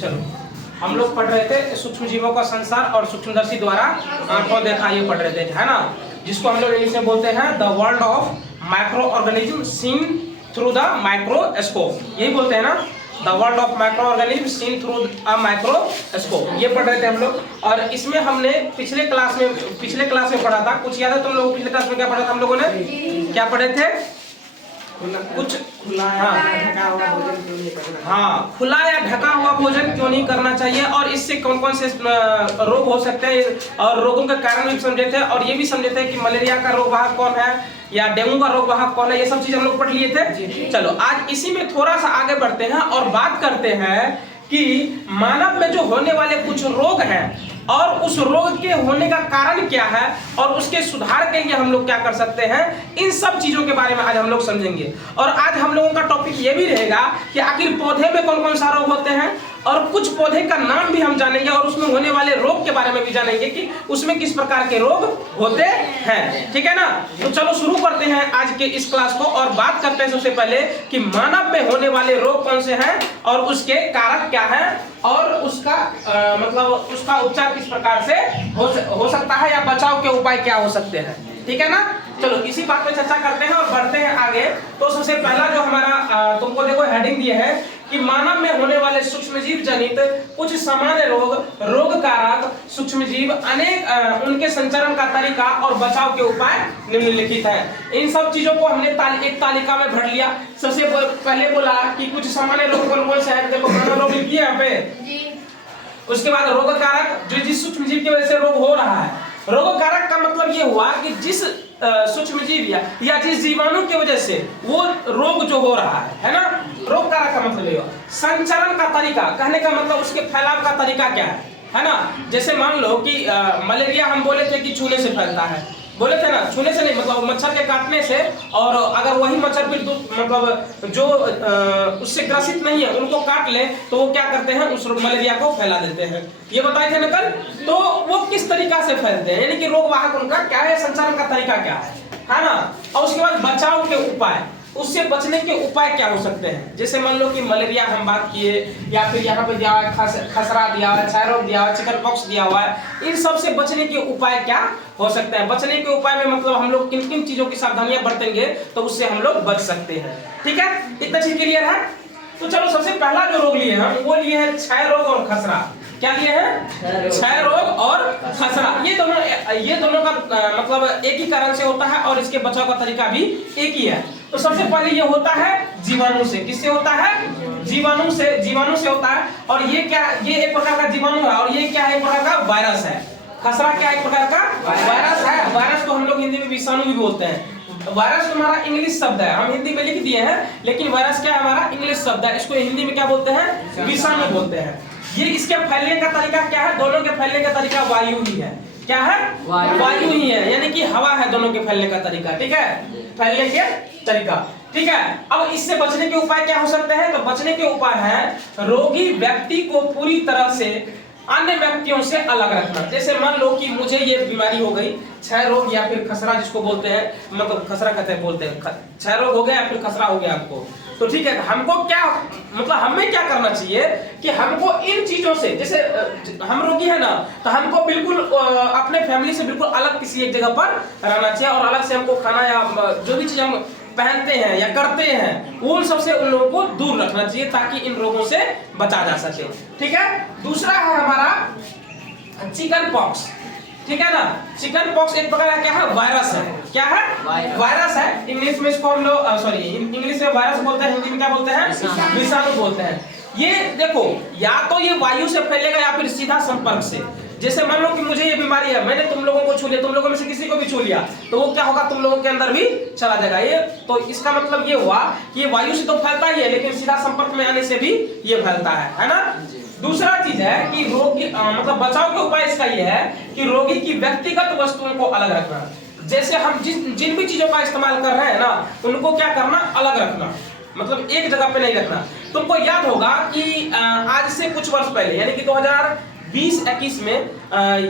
चलो हम लोग पढ़ रहे थे सूक्ष्म जीवों का संसार और सूक्ष्मदर्शी द्वारा आंखों देखा, ये पढ़ रहे थे, है ना, जिसको हम लोग इंग्लिश में बोलते हैं the world of micro organism seen through the microscope, यही बोलते हैं ना, the world of micro organism seen through a microscope, ये पढ़ रहे थे हम लोग। और इसमें हमने पिछले क्लास में पढ़ा था, कुछ याद है तुम लोग पिछले क्लास में क्या पढ़ा था हम लोगों ने? क्या पढ़े थे? कुछ खुला खुला या ढका हुआ भोजन क्यों नहीं करना चाहिए, और इससे कौन कौन से रोग हो सकते हैं, और रोगों के कारण भी समझे थे, और ये भी समझे थे कि मलेरिया का रोग वाहक कौन है या डेंगू का रोग वाहक कौन है, ये सब चीज हम लोग पढ़ लिए थे। चलो आज इसी में थोड़ा सा आगे बढ़ते हैं और बात करते हैं कि मानव में जो होने वाले कुछ रोग हैं और उस रोग के होने का कारण क्या है और उसके सुधार के लिए हम लोग क्या कर सकते हैं, इन सब चीजों के बारे में आज हम लोग समझेंगे। और आज हम लोगों का टॉपिक ये भी रहेगा कि आखिर पौधे में कौन कौन सा रोग होते हैं, और कुछ पौधे का नाम भी हम जानेंगे, और उसमें होने वाले रोग के बारे में भी जानेंगे कि उसमें किस प्रकार के रोग होते हैं, ठीक है ना। तो चलो शुरू करते हैं आज के इस क्लास को, और बात करते हैं सबसे पहले कि मानव में होने वाले रोग कौन से हैं और उसके कारक क्या हैं, और उसका मतलब उसका उपचार किस प्रकार से हो सकता है, या बचाव के उपाय क्या हो सकते हैं, ठीक है ना। चलो इसी बात पे चर्चा करते हैं और बढ़ते हैं आगे। तो सबसे पहला जो हमारा तुमको देखो हेडिंग दिए है कि मानव में होने वाले सूक्ष्मजीव जनित कुछ सामान्य रोग कारक सूक्ष्मजीव अनेक उनके संचरण का तरीका और बचाव के उपाय निम्नलिखित है। इन सब चीजों को हमने एक तालिका में भर लिया। सबसे पहले बोला कि कुछ सामान्य रोग कौन कौन से हैं, देखो मानव रोग लिखिए यहाँ पे। उसके बाद रोग कारक जो जिस सूक्ष्मजीव की वजह से रोग हो रहा है। रोग कारक का मतलब ये हुआ कि जिस सूक्ष्मजीव या जिस जीवाणु की वजह से वो रोग जो हो रहा है ना। रोग कारक का मतलब ये हुआ। संचरण का तरीका, कहने का मतलब उसके फैलाव का तरीका क्या है ना। जैसे मान लो कि मलेरिया हम बोले थे कि छूने से फैलता है, बोले थे ना, छूने से नहीं, मतलब मच्छर के काटने से, और अगर वही मच्छर फिर मतलब जो उससे ग्रसित नहीं है उनको काट ले तो वो क्या करते हैं, उस मलेरिया को फैला देते हैं। ये बताए थे ना कल। तो वो किस तरीका से फैलते हैं, यानी कि रोग वाहक उनका क्या है, संचारण का तरीका क्या है ना। और उसके बाद बचाव के उपाय, उससे बचने के उपाय क्या हो सकते हैं। जैसे मान लो कि मलेरिया हम बात किए, या फिर यहाँ पे दिया हुआ है खसरा दिया हुआ है, क्षय रोग दिया हुआ है, चिकन पॉक्स दिया हुआ है। इन सब से बचने के उपाय क्या हो सकते हैं। बचने के उपाय में मतलब हम लोग किन किन चीजों की सावधानियां बरतेंगे तो उससे हम लोग बच सकते हैं, ठीक है। इतना चीज क्लियर है। तो चलो सबसे पहला जो रोग लिए हम वो लिए हैं क्षय रोग और खसरा। क्या लिए हैं? क्षय रोग और खसरा। ये दोनों का मतलब एक ही कारण से होता है और इसके बचाव का तरीका भी एक ही है। तो सबसे पहले ये होता है जीवाणु से। किससे होता है? जीवाणु से होता है। और ये क्या, ये एक प्रकार का जीवाणु है, और ये क्या है, एक प्रकार का वायरस है। खसरा क्या एक प्रकार का वायरस है। वायरस को हम लोग हिंदी में विषाणु भी बोलते हैं। वायरस हमारा इंग्लिश शब्द है, हम हिंदी में लिख दिए हैं, लेकिन वायरस क्या है, हमारा इंग्लिश शब्द है। इसको हिंदी में क्या बोलते हैं? विषाणु बोलते हैं। ये इसके फैलने का तरीका क्या है? दोनों के फैलने का तरीका वायु ही है। क्या है? वायु ही है, यानी कि हवा है दोनों के फैलने का तरीका, ठीक है, फैलने के तरीका, ठीक है। अब इससे बचने के उपाय क्या हो सकते हैं? तो बचने के उपाय है रोगी व्यक्ति को पूरी तरह से अन्य व्यक्तियों से अलग रखना। जैसे मान लो कि मुझे ये बीमारी हो गई, क्षय रोग या फिर खसरा जिसको बोलते हैं, मतलब खसरा कहते हैं, बोलते हैं क्षय रोग हो गया या फिर खसरा हो गया आपको, तो ठीक है। हमको क्या मतलब हमें क्या करना चाहिए कि हमको इन चीजों से, जैसे हम रोगी है ना, तो हमको बिल्कुल अपने फैमिली से बिल्कुल अलग किसी एक जगह पर रहना चाहिए, और अलग से हमको खाना या जो भी चीज हम पहनते हैं या करते हैं उन सबसे उन लोगों को दूर रखना चाहिए, ताकि इन रोगों से बचा जा सके, ठीक है। दूसरा है हमारा चिकन पॉक्स, ठीक है ना। चिकन पॉक्स एक प्रकार का क्या है, वायरस है। क्या है? वायरस है। इंग्लिश में इसको हम लोग इंग्लिश में वायरस बोलते हैं, हिंदी में क्या बोलते हैं? विषाणु बोलते हैं। ये देखो, या तो ये वायु से फैलेगा या फिर सीधा संपर्क से। जैसे मान लो कि मुझे ये बीमारी है, मैंने तुम लोगों को छू लिया, तुम लोगों में से किसी को भी छू लिया, तो वो क्या होगा, तुम लोगों के अंदर भी चला जाएगा। ये तो इसका मतलब ये हुआ कि ये वायु से तो फैलता ही है, लेकिन सीधा संपर्क में आने से भी ये फैलता है ना। दूसरा चीज है कि रोगी मतलब बचाव के उपाय इसका ये है कि रोगी की व्यक्तिगत वस्तुओं को अलग रखना। जैसे हम जिन भी चीजों का इस्तेमाल कर रहे हैं ना, उनको क्या करना, अलग रखना, मतलब एक जगह पे नहीं रखना। तुमको याद होगा कि आज से कुछ वर्ष पहले, यानी कि 2020-21 में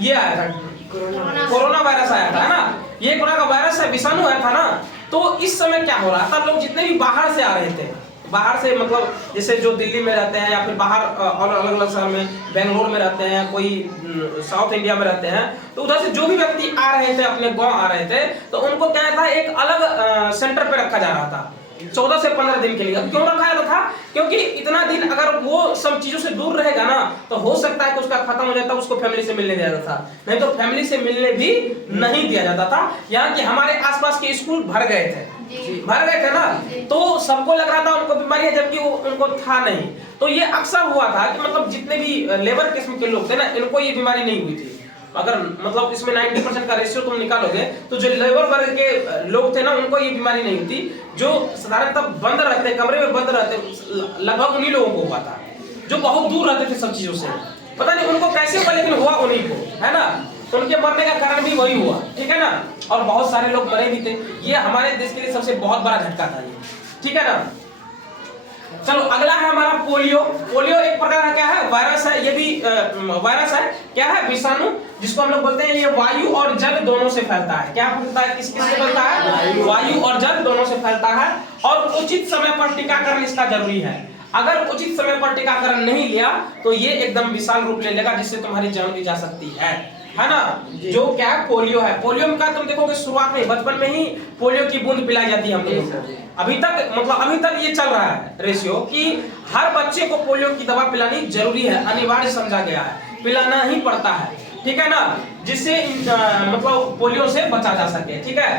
ये आया था, कोरोना वायरस आया था, है ना। ये कोरोना का वायरस है, विषाणु आया था ना। तो इस समय क्या हो रहा था, लोग जितने भी बाहर से आ रहे थे, बाहर से मतलब जैसे जो दिल्ली में रहते हैं या फिर बाहर और अलग अलग शहर में, बेंगलोर में रहते हैं, कोई साउथ इंडिया में रहते हैं, तो उधर से जो भी व्यक्ति आ रहे थे, अपने गांव आ रहे थे, तो उनको क्या था, एक अलग सेंटर पे रखा जा रहा था 14 से 15 दिन के लिए। क्यों रखा जाता था? क्योंकि इतना दिन अगर वो सब चीजों से दूर रहेगा ना, तो हो सकता है कि उसका खत्म हो जाता, उसको फैमिली से मिलने दिया जाता था, नहीं तो फैमिली से मिलने भी नहीं दिया जाता था। यहाँ कि हमारे आसपास के स्कूल भर गए थे ना, तो सबको लग रहा था उनको बीमारी है, जबकि उनको था नहीं। तो ये अक्सर हुआ था कि मतलब जितने भी लेबर किस्म के लोग थे ना, इनको ये बीमारी नहीं हुई थी। अगर मतलब इसमें 90% का रेशियो तुम निकालोगे, तो जो लेबर वर्ग के लोग थे ना, उनको ये बीमारी नहीं होती। जो साधारणतः बंद रहते, कमरे में बंद रहते, लगभग उन्हीं लोगों को हुआ था, जो बहुत दूर रहते थे सब चीजों से। पता नहीं उनको कैसे हुआ, लेकिन हुआ उन्हीं को, है ना। उनके मरने का कारण भी वही हुआ, ठीक है ना। और बहुत सारे लोग मरे भी थे। ये हमारे देश के लिए सबसे बहुत बड़ा झटका था ये, ठीक है ना। चलो अगला है हमारा पोलियो। पोलियो एक प्रकार का क्या है, वायरस है। ये भी वायरस है, क्या है, विषाणु, जिसको हम लोग बोलते हैं। ये वायु और जल दोनों से फैलता है। क्या फैलता है, किस से फैलता है? वायु और जल दोनों से फैलता है। और उचित समय पर टीकाकरण इसका जरूरी है। अगर उचित समय पर टीकाकरण नहीं लिया तो ये एकदम विशाल रूप ले लेगा, जिससे तुम्हारी जान भी जा सकती है ना। जो क्या है, पोलियो है। पोलियो का तुम देखोगे शुरुआत में, बचपन में ही पोलियो की बूंद पिलाई जाती है हम लोगों को। अभी तक ये चल रहा है रेशियो कि हर बच्चे को पोलियो की दवा पिलानी जरूरी है, अनिवार्य समझा गया है, पिलाना ही पड़ता है, ठीक है ना, जिससे मतलब पोलियो से बचा जा सके, ठीक है।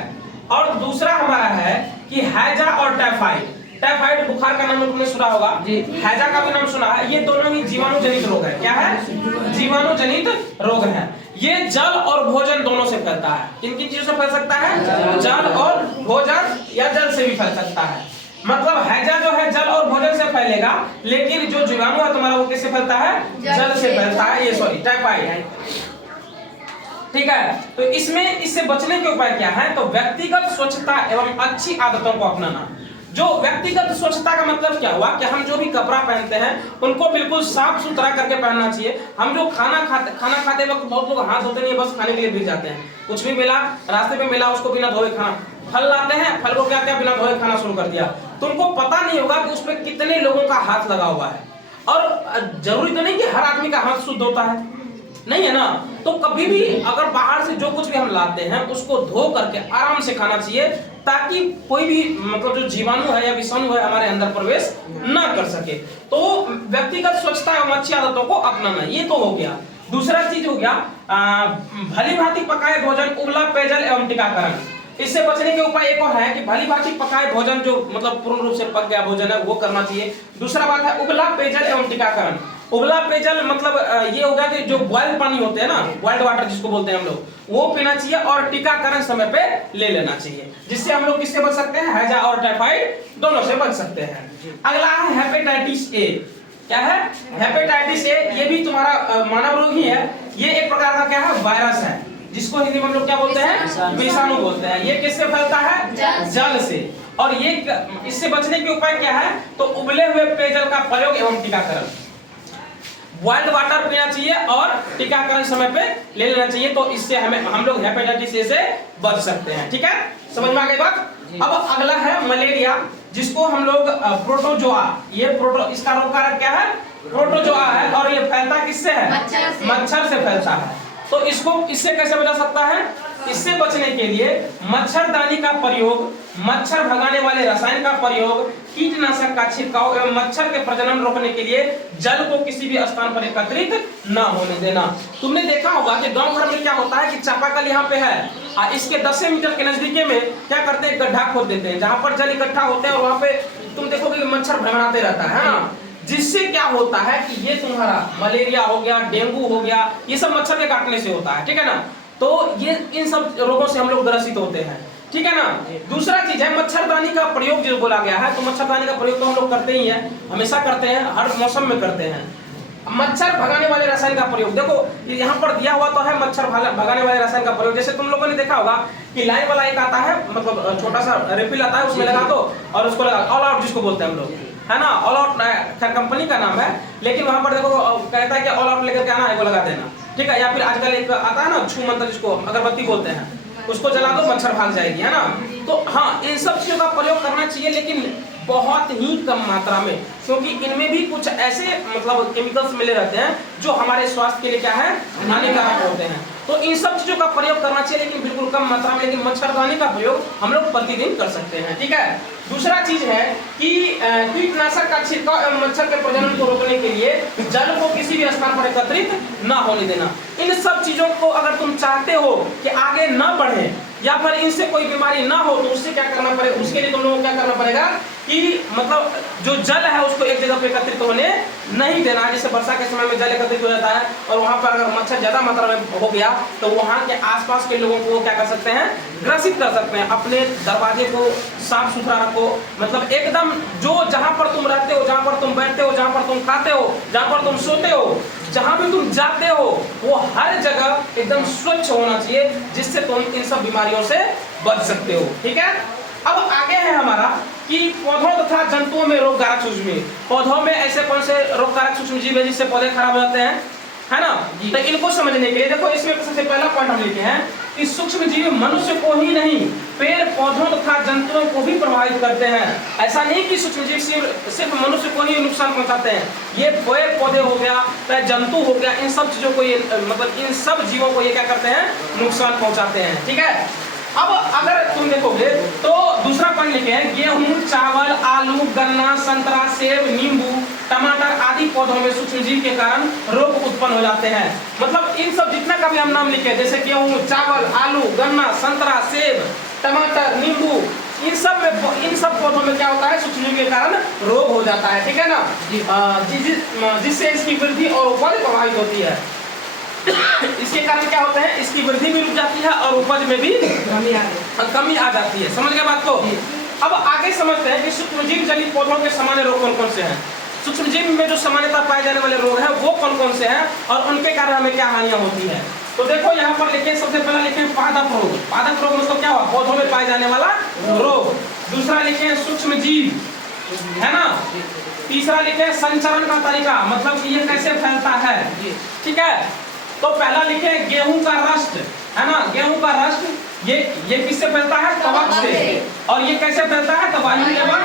और दूसरा हमारा है कि हैजा और टाइफाइड। टाइफाइड बुखार का नाम तुमने सुना होगा, हैजा का भी नाम सुना है। ये दोनों ही जीवाणु जनित रोग है। क्या है? जीवाणु जनित रोग है। ये जल और भोजन दोनों से फैलता है। किन किन चीजों से फैल सकता है? जल और भोजन, या जल से भी फैल सकता है। मतलब हैजा जो है जल और भोजन से फैलेगा, लेकिन जो जीवाणु है तुम्हारा वो किससे फैलता है? जल से फैलता है। ये सॉरी टाइफाइड, ठीक है। तो इससे बचने के उपाय क्या है? तो व्यक्तिगत स्वच्छता एवं अच्छी आदतों को अपनाना। जो व्यक्तिगत स्वच्छता का मतलब क्या हुआ कि हम जो भी कपड़ा पहनते हैं उनको बिल्कुल साफ सुथरा करके पहनना चाहिए। हम जो खाना खाते वक्त बहुत लोग हाथ धोते नहीं, बस खाने के लिए गिर जाते हैं। कुछ भी मिला, रास्ते पे मिला, उसको बिना धोए खाना। फल लाते हैं, फल को क्या क्या बिना धोए खाना शुरू कर दिया। तुमको पता नहीं होगा कि उसमें कितने लोगों का हाथ लगा हुआ है। और जरूरी तो नहीं कि हर आदमी का हाथ शुद्ध होता है, नहीं है ना। तो कभी भी अगर बाहर से जो कुछ भी हम लाते हैं उसको धो करके आराम से खाना चाहिए, ताकि कोई भी मतलब जो जीवाणु है या विषाणु है हमारे अंदर प्रवेश ना कर सके। तो व्यक्तिगत स्वच्छता एवं अच्छी आदतों को अपनाना, ये तो हो गया। दूसरा चीज हो गया भली भांति पकाए भोजन, उबला पेयजल एवं टीकाकरण। इससे बचने के उपाय एक और है कि भली भांति पकाए भोजन, जो मतलब पूर्ण रूप से पक गया भोजन है, वो करना चाहिए। दूसरा बात है उबला पेयजल एवं टीकाकरण। उबला पेयजल मतलब ये होगा कि जो बॉइल्ड पानी होते हैं ना, बॉइल्ड वाटर जिसको बोलते हैं हम लोग, वो पीना चाहिए। और टीकाकरण समय पे ले लेना चाहिए, जिससे हम लोग किससे बच सकते हैं? हैजा और टाइफाइड दोनों से बच सकते हैं। अगला है हेपेटाइटिस ए। क्या है? Hepatitis A. ये भी तुम्हारा मानव रोग ही है। ये एक प्रकार का क्या है? वायरस है, जिसको हिंदी में हम लोग क्या बोलते हैं? विषाणु बोलते हैं। ये किससे फैलता है? जल से। और ये इससे बचने के उपाय क्या है? तो उबले हुए पेयजल का प्रयोग एवं टीकाकरण। बॉइल्ड वाटर पीना चाहिए और टीकाकरण समय पे ले लेना चाहिए। तो इससे हम लोग हेपेटाइटिस ए से बच सकते हैं, ठीक है। समझ में आ गई बात? अब अगला है मलेरिया, जिसको हम लोग प्रोटोजोआ। ये इसका रोग कारक क्या है? प्रोटोजोआ है। और ये फैलता किससे है? मच्छर से फैलता है। तो इससे कैसे बचा सकता है? इससे बचने के लिए मच्छरदानी का प्रयोग, मच्छर भगाने वाले रसायन का प्रयोग, कीटनाशक का छिड़काव एवं मच्छर के प्रजनन रोकने के लिए जल को किसी भी स्थान पर एकत्रित न होने देना। तुमने देखा होगा कि गांव घर में क्या होता है कि चापाकल यहाँ पे है, इसके 10 मीटर के नजदीक में क्या करते हैं? गड्ढा खोद देते हैं, जहाँ पर जल इकट्ठा होते हैं, और वहाँ पे तुम देखोगे मच्छर भगाते रहता है ना। जिससे क्या होता है कि ये तुम्हारा मलेरिया हो गया, डेंगू हो गया, ये सब मच्छर के काटने से होता है, ठीक है ना। तो ये इन सब रोगों से हम लोग ग्रसित होते हैं, ठीक है ना। दूसरा चीज है मच्छरदानी का प्रयोग, जो बोला गया है। तो मच्छरदानी का प्रयोग तो हम लोग करते ही हैं, हमेशा करते हैं, हर मौसम में करते हैं। मच्छर भगाने वाले रसायन का प्रयोग, देखो यहाँ पर दिया हुआ तो है मच्छर भगाने वाले रसायन का प्रयोग। जैसे तुम लोगों ने देखा होगा कि लाइन वाला एक आता है, मतलब छोटा सा रिफिल आता है, उसमें लगा दो और उसको लगा, ऑल आउट जिसको बोलते हैं हम लोग, है ना। ऑल आउट खैर कंपनी का नाम है, लेकिन वहां पर देखो कहता है कि ऑल आउट लेकर के आना है, वो लगा देना, ठीक है। या फिर आजकल एक आता है ना छू मंत्र, जिसको अगरबत्ती बोलते हैं, उसको जला दो, मच्छर भाग जाएगी, है ना। तो हाँ, इन सब चीजों का प्रयोग करना चाहिए, लेकिन बहुत ही कम मात्रा में, क्योंकि इनमें भी कुछ ऐसे मतलब केमिकल्स मिले रहते हैं जो हमारे स्वास्थ्य के लिए क्या है, हानिकारक होते हैं। तो इन सब चीजों का प्रयोग करना चाहिए, लेकिन बिल्कुल कम मात्रा में। लेकिन मच्छरदानी का प्रयोग हम लोग प्रतिदिन कर सकते हैं, ठीक है। दूसरा चीज है कि कीटनाशक का छिड़काव मच्छर के प्रजनन को रोकने के लिए जल को किसी भी स्थान पर एकत्रित न होने देना। इन सब चीजों को अगर तुम चाहते हो कि आगे न बढ़े या फिर इनसे कोई बीमारी ना हो, तो उससे क्या करना पड़ेगा, उसके लिए तुम लोगों को क्या करना पड़ेगा कि मतलब जो जल है उसको एक जगह पे एकत्रित होने नहीं देना। जैसे वर्षा के समय में जल एकत्रित हो जाता है और वहां पर अगर मच्छर ज्यादा मात्रा में हो गया तो वहां के आसपास के लोगों को क्या कर सकते हैं, ग्रसित कर सकते हैं। अपने दरवाजे को साफ सुथरा रखो, मतलब एकदम जो जहां पर तुम रहते हो, जहां पर तुम बैठते हो, जहां पर तुम खाते हो, जहां पर तुम सोते हो, जहां भी तुम जाते हो, वो हर जगह एकदम स्वच्छ होना चाहिए, जिससे तुम इन सब बीमारियों से बच सकते हो, ठीक है। अब आगे है हमारा कि पौधों तथा जंतुओं में रोगकारक सूक्ष्म जीव। पौधों में ऐसे कौन से रोगकारक सूक्ष्म जीव है जिससे पौधे खराब हो जाते हैं, है ना। तो इनको समझने के लिए देखो, इसमें सबसे पहला पॉइंट हम लिखे हैं कि सूक्ष्म जीव मनुष्य को ही नहीं, पेड़ पौधों तथा जंतुओं को भी प्रभावित करते हैं। ऐसा नहीं कि सूक्ष्म जीव सिर्फ मनुष्य को ही नुकसान पहुंचाते हैं, ये पेड़ पौधे हो गया, चाहे जंतु हो गया, इन सब चीजों को ये मतलब इन सब जीवों को ये क्या करते हैं, नुकसान पहुंचाते हैं, ठीक है। अब अगर तुम देखोगे तो दूसरा पॉइंट लिखे हैं, गेहूं, चावल, आलू, गन्ना, संतरा, सेब, नींबू, टमाटर आदि पौधों में सूक्ष्म जीव के कारण रोग उत्पन्न हो जाते हैं। मतलब इन सब जितना का भी हम नाम लिखे, जैसे गेहूं, चावल, आलू, गन्ना, संतरा, सेब, टमाटर, नींबू, इन सब पौधों में क्या होता है, सूक्ष्म जीव के कारण रोग हो जाता है, ठीक है ना। जिससे इसकी वृद्धि और उपज प्रभावित होती है। इसके कारण क्या होता है, इसकी वृद्धि भी रुक जाती है और उपज में भी कमी आ जाती है। समझ गए बात को। अब आगे समझते हैं कि सूक्ष्मजीव जलीय पौधों के सामान्य रोग कौन कौन से हैं। सूक्ष्मजीव में जो सामान्यतः पाए जाने वाले रोग हैं वो कौन कौन से हैं और उनके कारण हमें क्या हानियां होती है। तो देखो यहाँ पर लिखे, सबसे पहला लिखे पादप रोग। पादप रोग मतलब क्या हुआ, पौधों में पाए जाने वाला रोग। दूसरा लिखे सूक्ष्मजीव, है ना। तीसरा लिखे संचरण का तरीका, मतलब कि ये कैसे फैलता है, ठीक है। तो पहला लिखे गेहूं का रस्ट, है ना। गेहूं का रस्ट ये किससे फैलता है, कवक से। और ये कैसे फैलता है, तो वायु एवं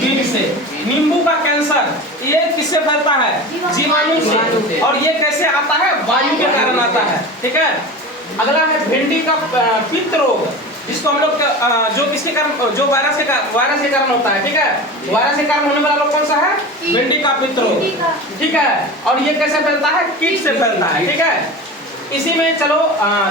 गिर से। नींबू का कैंसर ये किससे फैलता है, जीवाणु से। और ये कैसे आता है, वायु के कारण आता है, ठीक है। अगला है भिंडी का पित्त रोग, जिसको हम लोग जो किसके कारण, जो वायरस के कारण होता है, ठीक है। वायरस के कारण होने वाला रोग कौन सा है, भिंडी का पित्त रोग, ठीक है। और ये कैसे फैलता है, कीट से फैलता है, ठीक है। इसी में चलो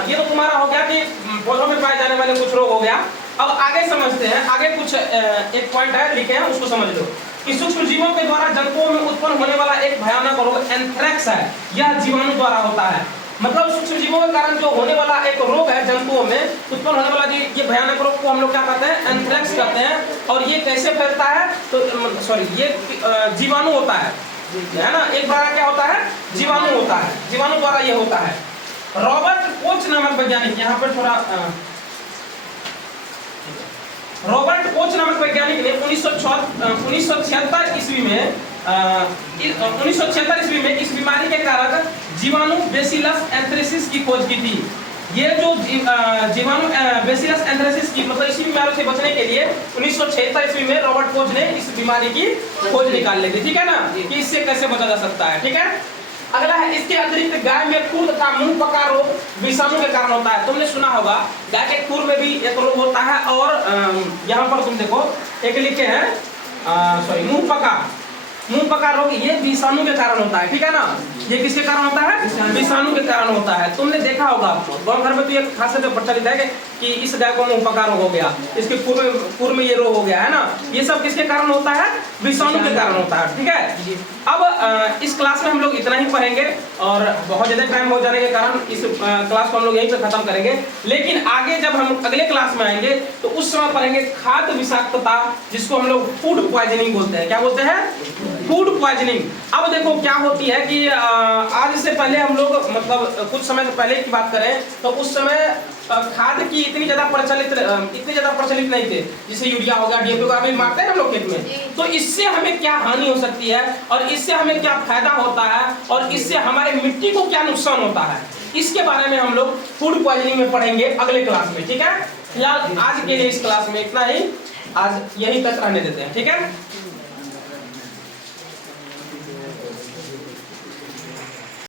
ये तो तुम्हारा हो गया कि पौधों में पाए जाने वाले कुछ रोग हो गया। अब आगे समझते हैं, आगे कुछ एक पॉइंट है लिखे हैं, उसको समझ लो कि सूक्ष्म जीवों के द्वारा जंतुओं में उत्पन्न होने वाला एक भयानक रोग एंथ्रेक्स है। यह जीवाणु द्वारा होता है। मतलब सूक्ष्म जीवों के कारण जो होने वाला एक रोग है, जंतुओं में उत्पन्न होने वाला ये भयानक रोग को हम लोग क्या कहते हैं, एंथ्रेक्स कहते हैं। और ये कैसे फैलता है, तो सॉरी ये जीवाणु होता है ना। एक बार क्या होता है, जीवाणु होता है, जीवाणु द्वारा ये होता है। रॉबर्ट कोच नामक वैज्ञानिक, यहाँ पर थोड़ा रॉबर्ट कोच नामक वैज्ञानिक ने 1976 ईस्वी में 1976 ईस्वी में इस बीमारी के कारण जीवाणु बेसिलस एंथ्रेसिस की खोज की थी। ये जो जीवाणु बेसिलस एंथ्रेसिस की मतलब इसी बीमारी से बचने के लिए 1976 ईस्वी में रॉबर्ट कोच ने इस बीमारी की खोज निकाल ली थी, ठीक है ना, कि इससे कैसे बचा जा सकता है, ठीक है। अगला है, इसके अतिरिक्त गाय में खुर तथा मुंह पका रोग विषाणु के कारण होता है। तुमने सुना होगा गाय के खुर में भी एक रोग होता है। और यहाँ पर तुम देखो एक लिखे हैं सॉरी मुंह पका रोग, ये विषाणु के कारण होता है, ठीक है ना। ये किसके कारण होता है, विषाणु के कारण होता है। तुमने देखा होगा गाँव घर में तो ये खासियत प्रचलित है कि इस गाय को मुंह पका रोग हो गया, इसके खुर में ये रोग हो गया, है ना। ये सब किसके कारण होता है, विषाणु के कारण होता है, ठीक है। अब इस क्लास में हम लोग इतना ही पढ़ेंगे और बहुत ज्यादा टाइम हो जाने के कारण इस क्लास को हम लोग यहीं पे खत्म करेंगे। लेकिन आगे जब हम अगले क्लास में आएंगे तो उस समय पढ़ेंगे खाद्य विषाक्तता, जिसको हम लोग फूड पॉइजनिंग बोलते हैं। क्या बोलते हैं, फूड पॉइजनिंग। अब देखो क्या होती है कि आज से पहले हम लोग मतलब कुछ समय से पहले की बात करें तो उस समय खाद की इतनी ज्यादा प्रचलित नहीं थे। जैसे यूरिया हो गया, डीएपी को अभी मारते हैं हम लोग खेत में, तो इससे हमें क्या हानि हो सकती है और इससे हमें क्या फायदा होता है और इससे हमारे मिट्टी को क्या नुकसान होता है, इसके बारे में हम लोग फूड पॉइजनिंग में पढ़ेंगे अगले क्लास में, ठीक है। फिलहाल आज के लिए इस क्लास में इतना ही, आज यही तक रहने देते हैं, ठीक है।